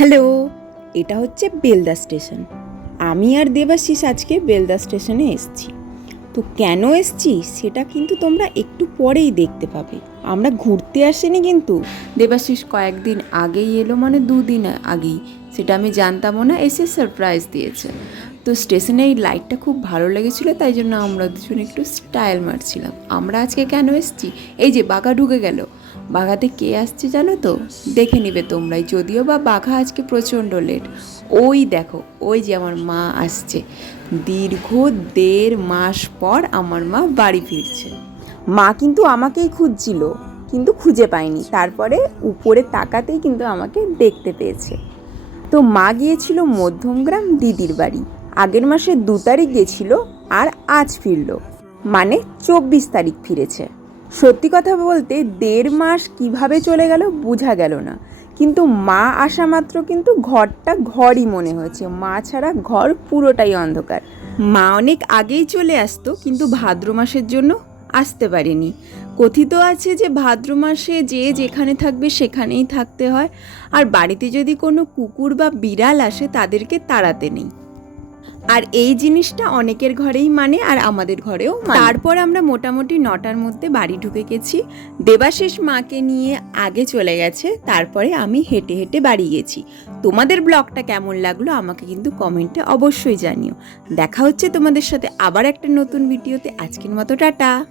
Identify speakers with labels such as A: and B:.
A: Hello, এটা হচ্ছে Belda station. আমি আর দেবাশিস আজকে বেলদা স্টেশনে এসেছি। তো কেন এসছি সেটা কিন্তু তোমরা একটু পরেই দেখতে পাবে। আমরা ঘুরতে আসিনি কিন্তু। দেবাশিস কয়েকদিন আগেই এলো মানে দুদিন আগেই। সেটা আমি জানতামও না, এসে সারপ্রাইজ দিয়েছে। তো স্টেশনে এই লাইটটা খুব ভালো লেগেছিলো, তাই জন্য আমরা দুজন একটু স্টাইল মারছিলাম। আমরা আজকে কেন এসেছি? এই যে বাঘা ঢুকে গেল। বাঘাতে কে আসছে জানো তো? দেখে নিবে তোমরাই। যদিও বা বাঘা আজকে প্রচণ্ড লেট ওই দেখো, ওই যে আমার মা আসছে। দীর্ঘ দেড় মাস পর আমার মা বাড়ি ফিরছে। মা কিন্তু আমাকেই খুঁজছিল, কিন্তু খুঁজে পায়নি। তারপরে উপরে তাকাতেই কিন্তু আমাকে দেখতে পেয়েছে। তো মা গিয়েছিল মধ্যমগ্রাম দিদির বাড়ি। আগের মাসে দু তারিখ গেছিল আর আজ ফিরল। মানে চব্বিশ তারিখ ফিরেছে। সত্যি কথা বলতে দেড় মাস কীভাবে চলে গেল বোঝা গেল না। কিন্তু মা আসা মাত্র কিন্তু ঘরটা ঘরই মনে হয়েছে। মা ছাড়া ঘর পুরোটাই অন্ধকার। মা অনেক আগেই চলে আসতো, কিন্তু ভাদ্র মাসের জন্য আসতে পারেনি। কথিত আছে যে ভাদ্র মাসে যে যেখানে থাকবে সেখানেই থাকতে হয়। আর বাড়িতে যদি কোনো কুকুর বা বিড়াল আসে, তাদেরকে তাড়াতে নেই। আর এই জিনিসটা অনেকের ঘরেই মানে আর আমাদের ঘরেও মানে। তারপর আমরা মোটামুটি নটার মধ্যে বাড়ি ঢুকে গেছি। দেবাশেষ মাকে নিয়ে আগে চলে গেছে তারপরে আমি হেঁটে হেঁটে বাড়ি গেছি। তোমাদের ব্লগটা কেমন লাগল আমাকে কিন্তু কমেন্টে অবশ্যই জানিও। দেখা হচ্ছে তোমাদের সাথে আবার একটা নতুন ভিডিওতে। আজকের মতো টাটা।